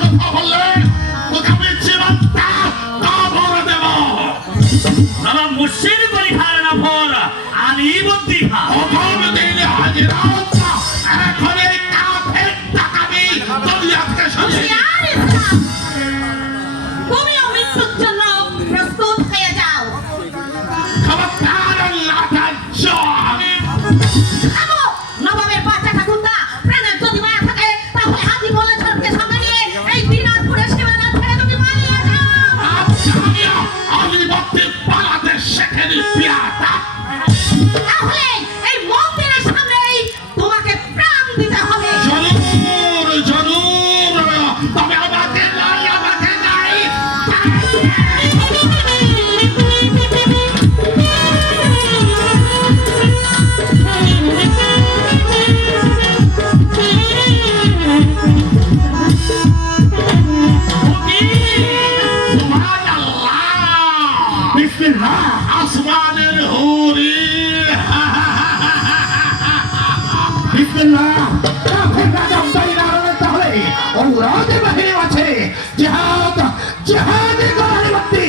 কথা বললে তোকে আমি জীবনটা কবর দেব। নবাব মুর্শিদ কলি খান নফর আলী বদ্দি খান প্রথম দিন হাজিরা এখন এই কাফের টাকাবি দুনিয়া থেকে সরিয়ে তুমিও মৃত্যুর জন্য প্রস্তুত হয়ে যাও। খবরদার লাটার জল খাবো নবাবের বাচ্চা ঠাকুরদা, প্রাণের যদি মায়া থাকে তাহলে হাজি বলে ঝড়কে সঙ্গে নিয়ে এই দিনাজপুরের সীমানা ছেড়ে তুমি পালিয়ে যাও। আমি বলতে পালাতে শেখেনি পিয়াটা। তাহলে এই মন্দিরের সামনেই তোমাকে প্রাণ দিতে হবে। জরুর জরুর, তবে আমাকে নাই, আমাকে নাই। সুবহানাল্লাহ, বিসমিল্লাহ, আসমানের হুরি। বিসমিল্লাহ, কাফের রাজা উদাইনার তাহলে অনুরাধে বাহিনী আছে, জিহাদ জিহাদে গলায় বাতি।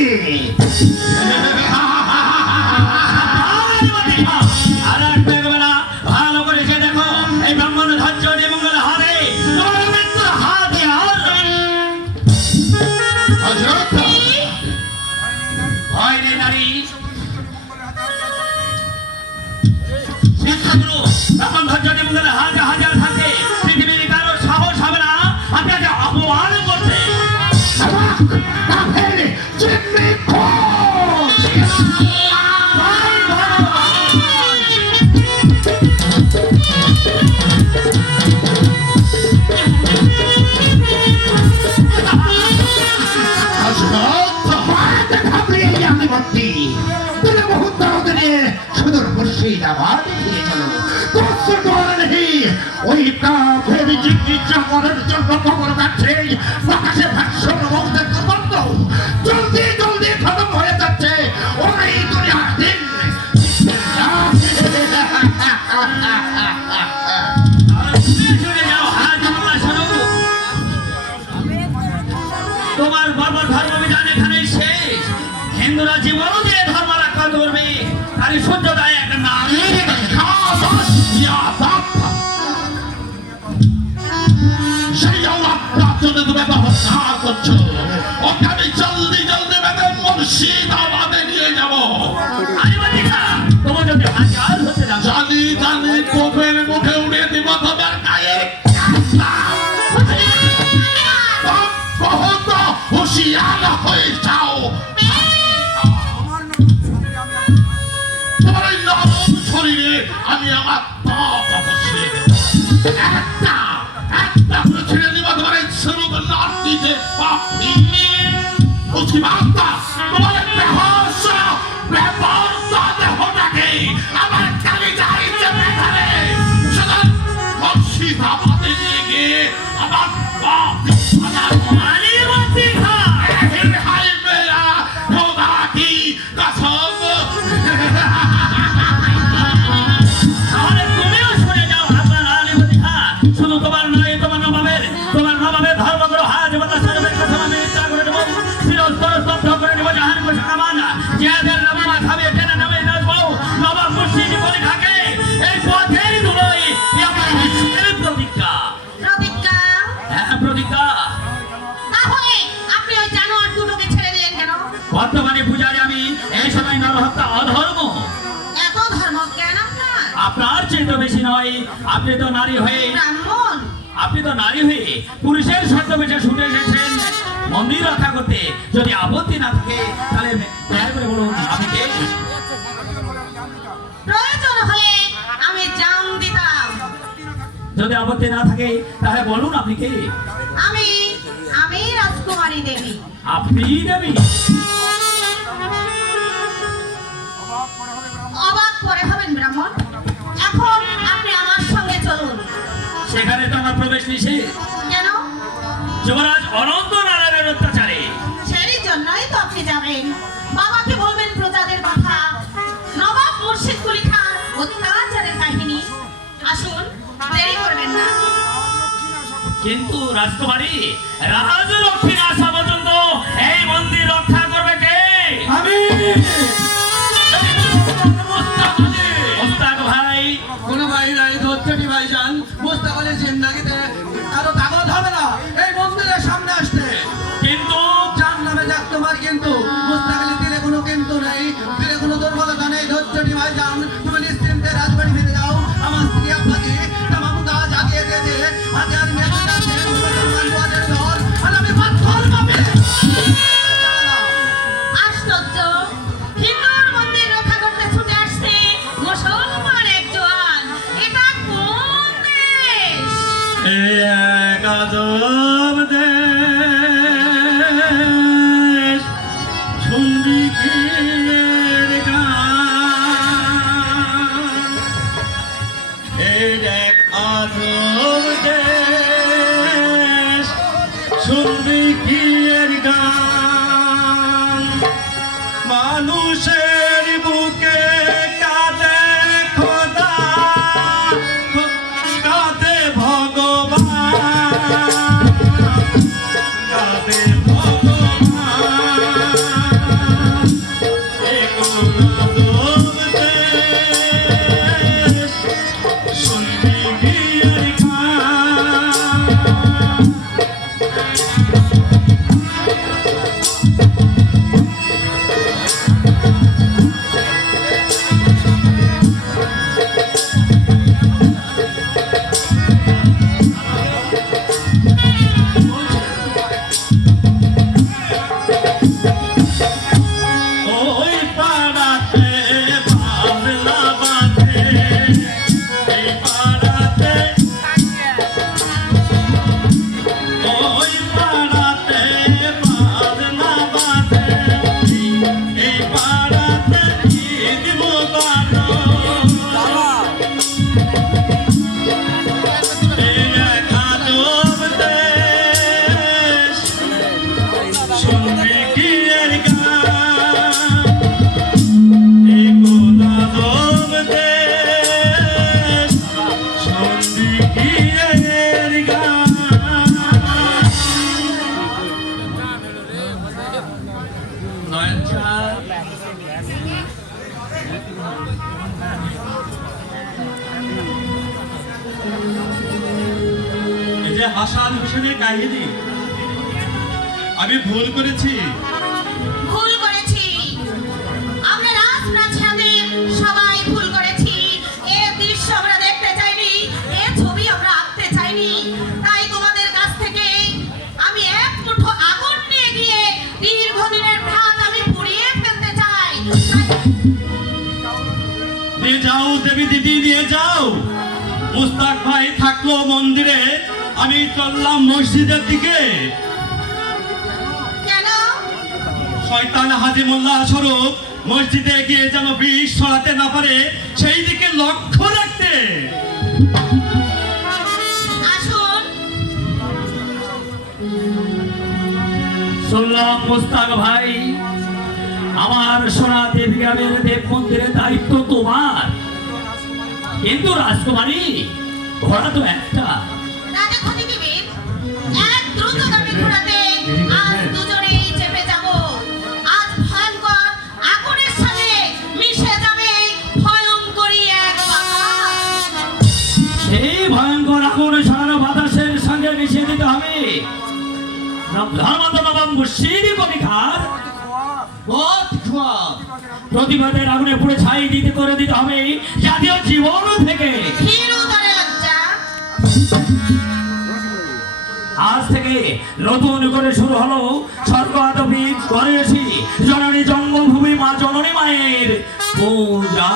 আর একটা বেলা ভালো করে সে দেখো এই ব্রাহ্মণ ধৈর্য নিমঙ্গল হারে তোমার মৃত্যুর হাতে আর হযরত ভয় নেই নারী শিক্ষাগুরু ব্রাহ্মণ ধৈর্য নিমঙ্গল হাজার হাজার থাকে পৃথিবীর কারো সাহস হবে না আপনাকে অপমান করছে। সবাক কাফের জিন্নি খোঁজ। হযরত ভয়তে ঘাবড়িয়ে যাবে ভক্তি। তুলে মুহূর্ত নিয়ে সুদূর মুর্শিদাবাদ ফিরে চলো। দোস্ত ডর নেই, ওই কাফের জিন্নি জঙ্গলের জন্য খবর কাটছে। আকাশে ভাষ্যর মধ্যে দুর্গন্ধ জলদি জলদি খতম হয়ে যাচ্ছে। ওই দুনিয়ার দিন শুনে যাও হাজ বাংলা শোনো তোমার বাবার ধর্ম বিধান এখানে শেষ। হিন্দুরা জীবন দিয়ে ধর্ম রক্ষা করবে খালি সূর্যোদয় এক নারী সেই আল্লাহর জন্য তুমি ব্যবস্থা করছো। ওকে আমি জলদি জলদি বেঁধে মুর্শিদাবাদে নিয়ে যাবো। তোমার যদি হাজার হতে যাও জানি জানি কোপের মুখে উড়িয়ে দিব তোমার গায়ে বহুত হুঁশিয়ার হয়ে যাও। তোমার এই নরম শরীরে আমি আমার পাপ বসিয়ে দেব। একটা একটা করে ছেড়ে দিব তোমার এই স্বরূপ নাটিতে পাপি বুঝিবার্তা তোমার বেহস বেপরতা দেহটাকে আমার কালি যাইতে বেঁধে সেটা মুর্শিদাবাদে নিয়ে গিয়ে আমার পাপ তাহলে তুমিও শুনে যাও আপনার আলিমতি খা শুধু তোমার নয় তোমার নবাবের ধর্মগুরু হাজ বাংলা শরীফের কথা আমি ইচ্ছা করে দেবো চিরস্তর স্তব্ধ করে দেবো জাহান কোষ কামান জিয়াদের নবাবা খাবে টেনে নামে নাচবো নবাব মুর্শিদ বলে থাকে এই পথের দুলোই আমার বিশ্বের প্রতিজ্ঞা। প্রতিজ্ঞা? হ্যাঁ প্রতিজ্ঞা। তাহলে আপনি ওই জানোয়ার দুটোকে ছেড়ে দিলেন কেন? বর্তমানে পূজারে আমি এই সময় নরহত্যা অধর্ম। এত ধর্ম জ্ঞান আপনার? আপনার চেয়ে তো বেশি নয়। আপনি তো নারী হয়ে ব্রাহ্মণ? আপনি তো নারী হয়ে পুরুষের ছদ্মবেশে ছুটে এসেছেন মন্দির রক্ষা করতে। যদি আপত্তি না থাকে তাহলে দয়া করে বলুন আপনি কে? প্রয়োজন হলে আমি জান দিতাম। যদি আপত্তি না থাকে তাহলে বলুন আপনি কে? আমি আমি রাজকুমারী দেবী। আপনি দেবী? অবাক পরে হবেন ব্রাহ্মণ। এখন আপনি আমার সঙ্গে চলুন। সেখানে তো আমার প্রবেশ নিষেধ। কেন? যুবরাজ অনন্ত নারায়ণের অত্যাচারে। সেই জন্যই তো আপনি যাবেন। বাবাকে বলবেন প্রজাদের কথা, নবাব মুর্শিদ কুলি খান অত্যাচারের কাহিনী। আসুন, দেরি করবেন না। কিন্তু রাজকুমারী, রাজলক্ষ্মী না আসা পর্যন্ত এই মন্দির রক্ষা করবে কে? আমি মোস্তাক ভাই, কোনো ভাই নাই ধরছেনি ভাইজান। মোস্তাক আলীর জিন্দাগিতে কারো তাগদ হবে না এই মন্দিরের সামনে আসতে। কিন্তু যার নামে যাক তোমার কিন্তু। মোস্তাক আলী দিলে কোনো কিন্তু নেই, দিলে কোনো দুর্বলতা নেই। ধরছেনি ভাইজান, তুমি নিশ্চিন্তে রাজবাড়ি ফিরে যাও। আমার স্ত্রী আপনাকে তামাম কাজ আগিয়ে দিয়ে দিয়ে হাজার মেয়েদের কাছে মুসলমান দুয়ারের ঘর আর আমি পাথর পাবে। আশ্চর্য, হিন্দুর মন্দির রক্ষা করতে ছুটে আসছে মুসলমান এক জওয়ান। এটা কোন দেশ? এই এক আজব দেশ, শুনবি কি এর গান? এই এক আজব দেশ, শুনবি কি এর গান? মানুষের বুকে কাঁদে খোদা, কাঁদে ভগবান, কাঁদে ভগবান। এ কোন আজব দেশ, শুনবি কি এর গান? ওই পাড়াতে বাবলা বাঁধে, এই পাড়াতে, ওই পাড়াতে বাবলা বাঁধে, এই পাড়াতে ঈদ মোবারক। এই এক আজব দেশ, শুনবি কি এর গান? এই কোন আজব দেশ, শুনবি কি এর গান? নয়ন শাহ, এই যে হাসান হোসেনের কাহিনী, আমি ভুল করেছি। ভুল করেছি। আমরা রাজপ্রাসাদে সবাই ভুল করেছি। এ দৃশ্য আমরা দেখতে চাইনি, এ ছবি আমরা আঁকতে চাইনি। তাই তোমাদের কাছ থেকে আমি এক মুঠো আগুন নিয়ে গিয়ে দীর্ঘদিনের ভাত আমি পুড়িয়ে ফেলতে চাই। নিয়ে যাও দেবী দিদি, নিয়ে যাও। মুস্তাক ভাই থাকলো মন্দিরে, আমি চললাম মসজিদের দিকে। কেন? শয়তান হাজি মোল্লা স্বরূপ মসজিদে গিয়ে যেন বিষ ছড়াতে না পারে সেই দিকে লক্ষ্য রাখতে। আসুন। শুনলাম মুস্তাক ভাই, আমার সোনা দেবী গ্রামের দেব মন্দিরের দায়িত্ব তোমার। কিন্তু রাজকুমারী, ঘোড়া তো একটা। রাজা খনিবিদ, এক দ্রুতগামী ঘোড়াতে আজ দুজনেই চেপে যাব। আজ ভয়ঙ্কর আগুনের সাথে মিশে যাবে ভয়ঙ্করী এক বাতাস। সেই ভয়ঙ্কর আগুন ছড়ানো বাতাসের সঙ্গে মিশিয়ে দিতে হবে ধর্মান্ত নবাব মুর্শিদি কবি খান। প্রতিবাদের আগুনে পুড়ে ছাই দিতে করে দিতে হবে জাতীয় জীবন থেকে। ক্ষীরোদরে লজ্জা। আজ থেকে নতুন করে শুরু হলো স্বর্গাদপি গণেশী জননী জন্মভূমি মা জননী মায়ের পূজা।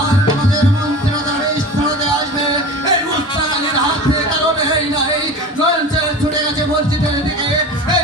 আর তোমাদের মন্ত্রীরা স্থলে আসবে এই মুস্তাক আলীর হাত থেকে, কারণ এই নাই নয়ন ছুটে গেছে মসজিদের দিকে। এই